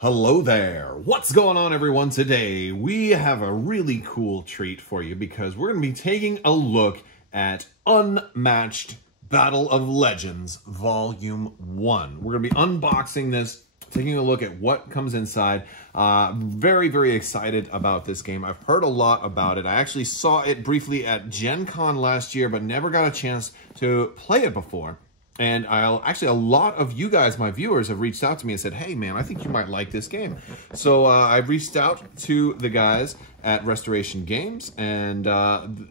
Hello there. What's going on, everyone? Today we have a really cool treat for you because we're going to be taking a look at Unmatched Battle of Legends Volume 1. We're going to be unboxing this, taking a look at what comes inside. Very, very excited about this game. I've heard a lot about it. I actually saw it briefly at Gen Con last year, but never got a chance to play it before. And actually, a lot of you guys, my viewers, have reached out to me and said, hey, man, I think you might like this game. So I've reached out to the guys at Restoration Games, and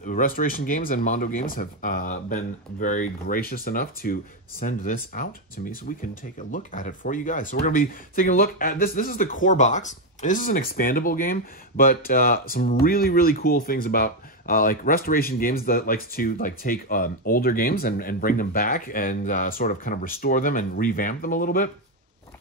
Restoration Games and Mondo Games have been very gracious enough to send this out to me so we can take a look at it for you guys. So we're going to be taking a look at this. This is the core box. This is an expandable game, but some really, really cool things about like Restoration Games that likes to take older games and bring them back and sort of kind of restore them and revamp them a little bit.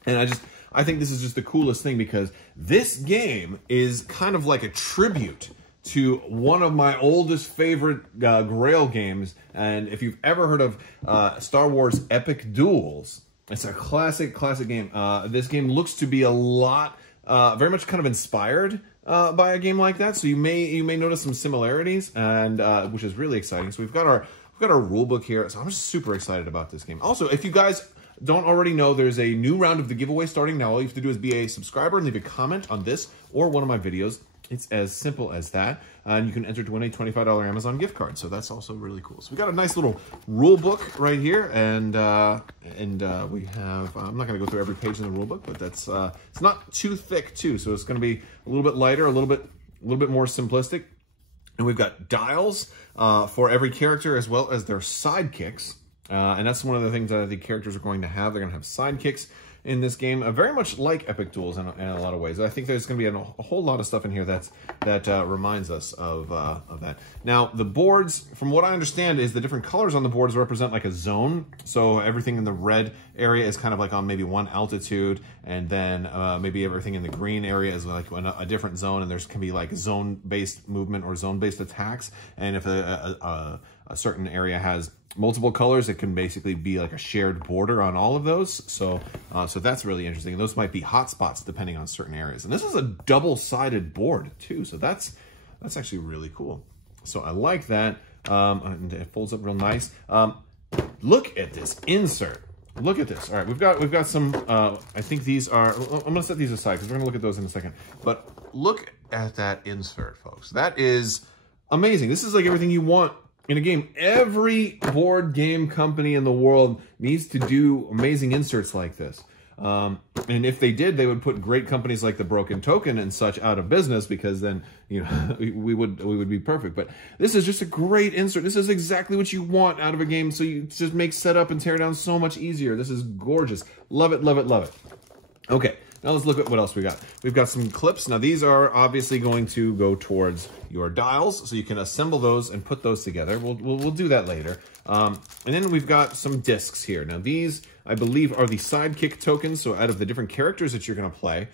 And I think this is just the coolest thing because this game is kind of like a tribute to one of my oldest favorite Grail games. And if you've ever heard of Star Wars Epic Duels, it's a classic game. This game looks to be a lot, very much kind of inspired by a game like that, so you may notice some similarities, and which is really exciting. So we've got our rulebook here, so I'm just super excited about this game. Also, if you guys don't already know, there's a new round of the giveaway starting now. All you have to do is be a subscriber and leave a comment on this or one of my videos. It's as simple as that, and you can enter to win a $25 Amazon gift card. So that's also really cool. So we got a nice little rule book right here, and we have. I'm not going to go through every page in the rule book, but that's it's not too thick too, so it's going to be a little bit lighter, a little bit more simplistic. And we've got dials for every character as well as their sidekicks, and that's one of the things that the characters are going to have. They're going to have sidekicks in this game, very much like Epic Duels in a lot of ways. I think there's going to be a whole lot of stuff in here that reminds us of that. Now, the boards, from what I understand, is the different colors on the boards represent like a zone. So everything in the red area is kind of like on maybe one altitude, and then maybe everything in the green area is like a different zone, and there's can be like zone-based movement or zone-based attacks. And if a certain area has multiple colors, it can basically be like a shared border on all of those. So so that's really interesting. And those might be hotspots depending on certain areas. And this is a double-sided board too, so that's actually really cool. So I like that. And it folds up real nice. Look at this insert. Look at this. All right, we've got some. I think these are. I'm gonna set these aside because we're gonna look at those in a second. But look at that insert, folks. That is amazing. This is like everything you want in a game. Every board game company in the world needs to do amazing inserts like this. And if they did, they would put great companies like the Broken Token and such out of business, because then, you know, we would be perfect. But this is just a great insert. This is exactly what you want out of a game. So you just make setup and tear down so much easier. This is gorgeous. Love it, love it, love it. Okay. Now let's look at what else we got. We've got some clips. Now these are obviously going to go towards your dials, so you can assemble those and put those together. We'll do that later. And then we've got some discs here. Now these, I believe, are the sidekick tokens. So out of the different characters that you're going to play,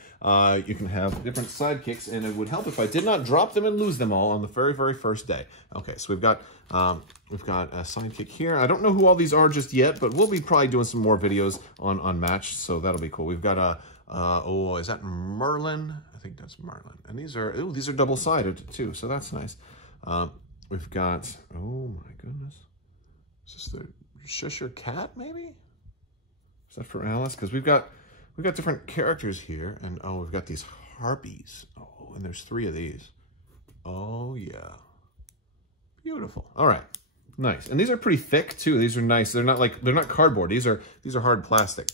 you can have different sidekicks, and it would help if I did not drop them and lose them all on the very, very first day. Okay, so we've got a sidekick here. I don't know who all these are just yet, but we'll be probably doing some more videos on Unmatched, so that'll be cool. We've got a oh, is that Merlin? I think that's Merlin. And these are double-sided too, so that's nice. We've got, oh my goodness. Is this the Cheshire Cat, maybe? Is that for Alice? Because we've got different characters here, and oh, we've got these harpies. Oh, and there's 3 of these. Oh yeah. Beautiful. All right. Nice. And these are pretty thick too. These are nice. They're not cardboard. These are hard plastic.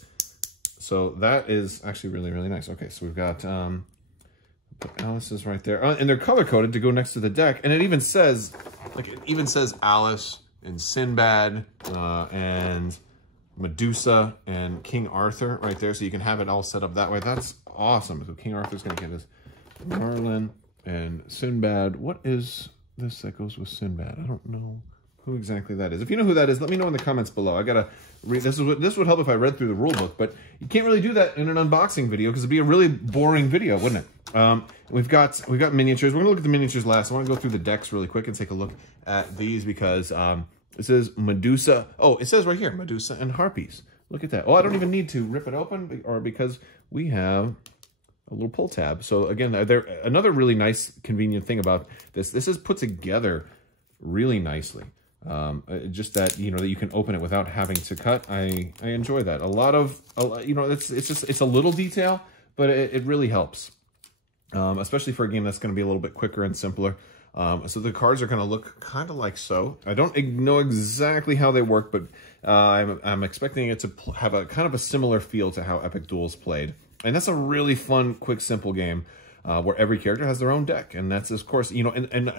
So that is actually really, really nice. Okay, so we've got put Alice's right there, and they're color coded to go next to the deck. And it even says, Alice and Sinbad and Medusa and King Arthur right there, so you can have it all set up that way. That's awesome. So King Arthur's going to get his Merlin and Sinbad. What is this that goes with Sinbad? I don't know who exactly that is. If you know who that is, let me know in the comments below. I gotta read. This would help if I read through the rule book, but you can't really do that in an unboxing video because it'd be a really boring video, wouldn't it? We've got miniatures. We're gonna look at the miniatures last. I want to go through the decks really quick and take a look at these because it says Medusa. Oh, it says right here, Medusa and Harpies. Look at that. Oh, I don't even need to rip it open, or because we have a little pull tab. So again, another really nice, convenient thing about this. This is put together really nicely. Just that, you know, that you can open it without having to cut. I enjoy that. You know, it's a little detail, but it really helps. Especially for a game that's going to be a little bit quicker and simpler. So the cards are going to look kind of like so. I don't know exactly how they work, but I'm expecting it to have a kind of a similar feel to how Epic Duels played. And that's a really fun, quick, simple game where every character has their own deck. And that's, of course, you know, and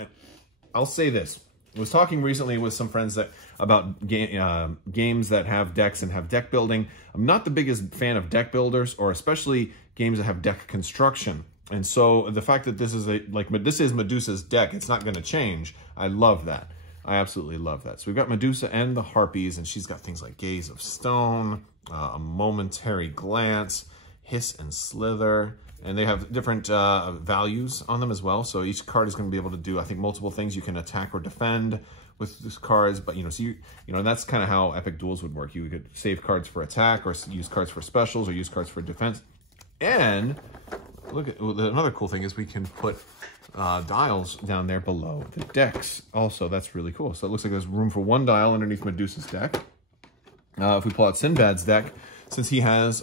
I'll say this. I was talking recently with some friends about games that have decks and have deck building. I'm not the biggest fan of deck builders, or especially games that have deck construction. And so the fact that this is this is Medusa's deck, it's not going to change. I love that. I absolutely love that. So we've got Medusa and the Harpies, and she's got things like Gaze of Stone, a Momentary Glance, Hiss and Slither, and they have different values on them as well. So each card is going to be able to do, I think, multiple things. You can attack or defend with these cards, but you know, so you know, that's kind of how Epic Duels would work. You could save cards for attack, or use cards for specials, or use cards for defense. And look at another cool thing is we can put dials down there below the decks. Also, that's really cool. So it looks like there's room for one dial underneath Medusa's deck. If we pull out Sinbad's deck, since he has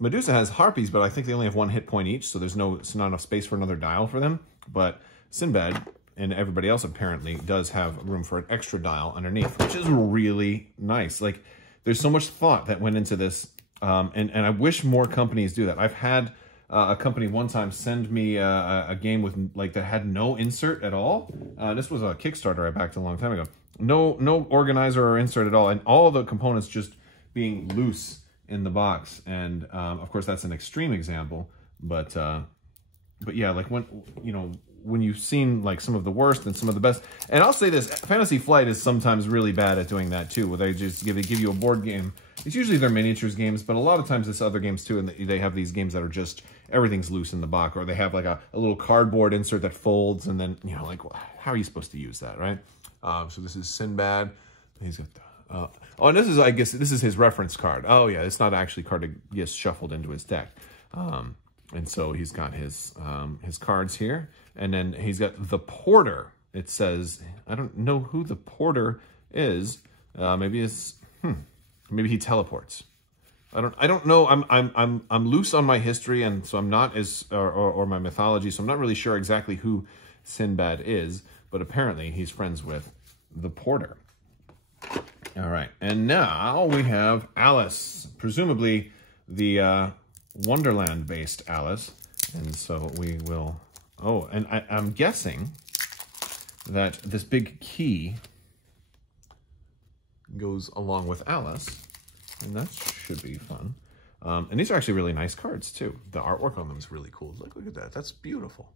Medusa has Harpies, but I think they only have 1 hit point each, so there's not enough space for another dial for them. But Sinbad and everybody else apparently does have room for an extra dial underneath, which is really nice. Like, there's so much thought that went into this, and I wish more companies do that. I've had a company one time send me a game with that had no insert at all. This was a Kickstarter I backed a long time ago. No organizer or insert at all, and all the components just being loose in the box. And of course that's an extreme example, but yeah, like when you've seen like some of the worst and some of the best. And I'll say this, Fantasy Flight is sometimes really bad at doing that too, where they just give you a board game. It's usually their miniatures games, but a lot of times it's other games too, and they have these games that are just everything's loose in the box, or they have like a little cardboard insert that folds, and then, you know, like, how are you supposed to use that, right? So this is Sinbad. He's got oh, and this is, I guess, this is his reference card. Oh yeah, it's not actually a card that gets shuffled into his deck. And so he's got his cards here, and then he's got the Porter. It says, I don't know who the Porter is. Maybe it's maybe he teleports. I don't know. I'm loose on my history, and so I'm not as or my mythology, so I'm not really sure exactly who Sinbad is, but apparently he's friends with the Porter. All right, and now we have Alice, presumably the Wonderland-based Alice, and so we will. Oh, and I'm guessing that this big key goes along with Alice, and that should be fun. And these are actually really nice cards too. The artwork on them is really cool. Look at that. That's beautiful.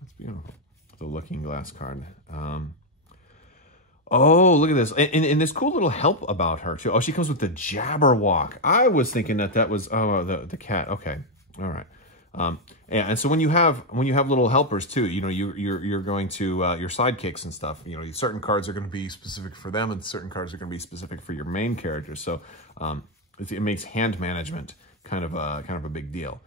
That's beautiful. The Looking Glass card. Oh, look at this. And this cool little help about her too. Oh, she comes with the Jabberwock. I was thinking that was the cat. Okay. All right. And so when you have little helpers too, you know, you're going to your sidekicks and stuff. You know, certain cards are going to be specific for them, and certain cards are going to be specific for your main characters. So it makes hand management kind of a big deal.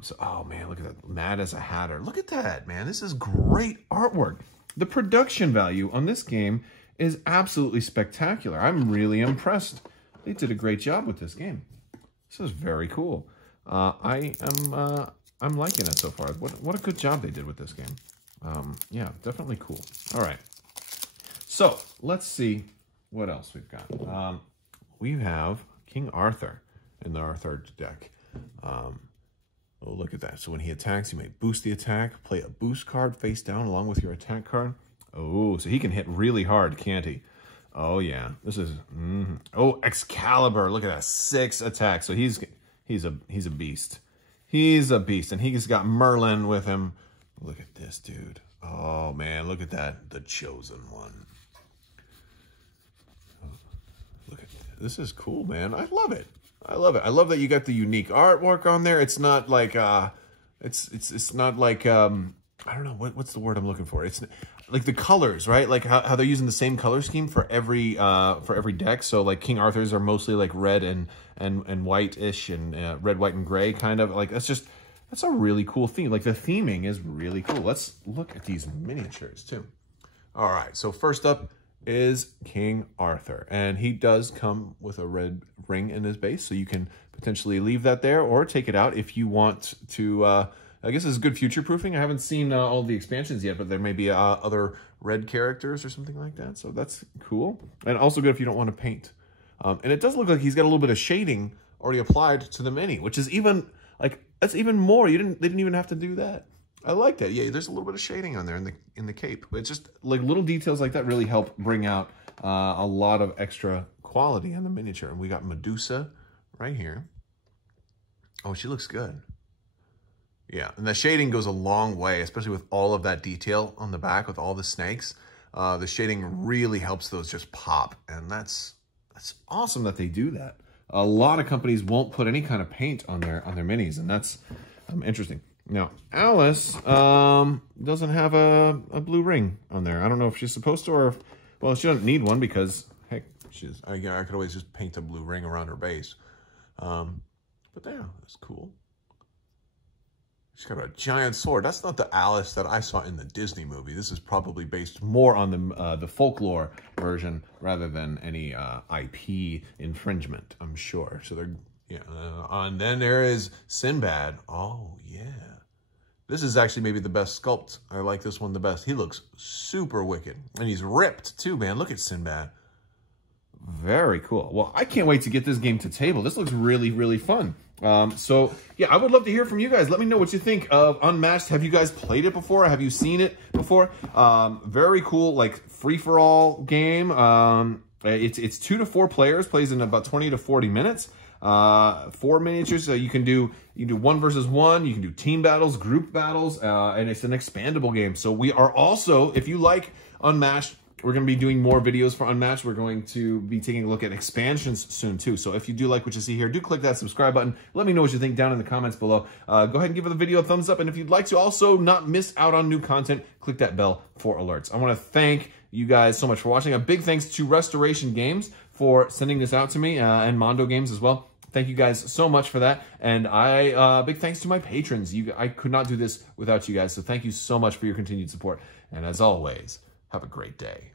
So, oh man, look at that, Mad as a Hatter. Look at that, man. This is great artwork. The production value on this game is absolutely spectacular. I'm really impressed. They did a great job with this game. This is very cool. I'm liking it so far. What a good job they did with this game. Yeah, definitely cool. All right. So let's see what else we've got. We have King Arthur in our third deck. Oh, look at that. So when he attacks, you may boost the attack, play a boost card face down along with your attack card. Oh, so he can hit really hard, can't he? Oh yeah. This is oh, Excalibur. Look at that. 6 attacks. So he's a beast. He's a beast, and he's got Merlin with him. Look at this dude. Oh man, look at that. The Chosen One. Look at this. Is cool, man. I love it. I love it. I love that you got the unique artwork on there. It's not like it's not like I don't know what's the word I'm looking for. It's like the colors, right? Like how they're using the same color scheme for every deck. So like King Arthur's are mostly like red and white-ish and red, white, and gray kind of. Like that's a really cool theme. Like the theming is really cool. Let's look at these miniatures too. All right, so first up is King Arthur, and he does come with a red ring in his base, so you can potentially leave that there or take it out if you want to. I guess it's good future proofing. I haven't seen all the expansions yet, but there may be other red characters or something like that, so that's cool. And also good if you don't want to paint. And it does look like he's got a little bit of shading already applied to the mini, which is even like that's even more. They didn't even have to do that. I like that. Yeah, there's a little bit of shading on there in the cape. It's just like little details like that really help bring out a lot of extra quality in the miniature. And we got Medusa right here. Oh, she looks good. Yeah, and the shading goes a long way, especially with all of that detail on the back with all the snakes. The shading really helps those just pop, and that's awesome that they do that. A lot of companies won't put any kind of paint on their minis, and that's interesting. Now, Alice doesn't have a blue ring on there. I don't know if she's supposed to or if, well, she doesn't need one because, heck, I could always just paint a blue ring around her base. But yeah, that's cool. She's got a giant sword. That's not the Alice that I saw in the Disney movie. This is probably based more on the folklore version rather than any IP infringement, I'm sure. So they're, yeah. And then there is Sinbad. Oh, yeah. This is actually maybe the best sculpt. I like this one the best. He looks super wicked. And he's ripped too, man. Look at Sinbad. Very cool. Well, I can't wait to get this game to table. This looks really, really fun. So, yeah, I would love to hear from you guys. Let me know what you think of Unmatched. Have you guys played it before? Have you seen it before? Very cool, like, free-for-all game. It's 2 to 4 players, plays in about 20 to 40 minutes. 4 miniatures, so you can do 1 versus 1, you can do team battles, group battles, and it's an expandable game. So we are also, if you like Unmatched, we're going to be doing more videos for Unmatched. We're going to be taking a look at expansions soon too. So if you do like what you see here, do click that subscribe button. Let me know what you think down in the comments below. Go ahead and give the video a thumbs up. And if you'd like to also not miss out on new content, click that bell for alerts. I want to thank you guys so much for watching. A big thanks to Restoration Games for sending this out to me, and Mondo Games as well. Thank you guys so much for that. And big thanks to my patrons. I could not do this without you guys. So thank you so much for your continued support. And as always, have a great day.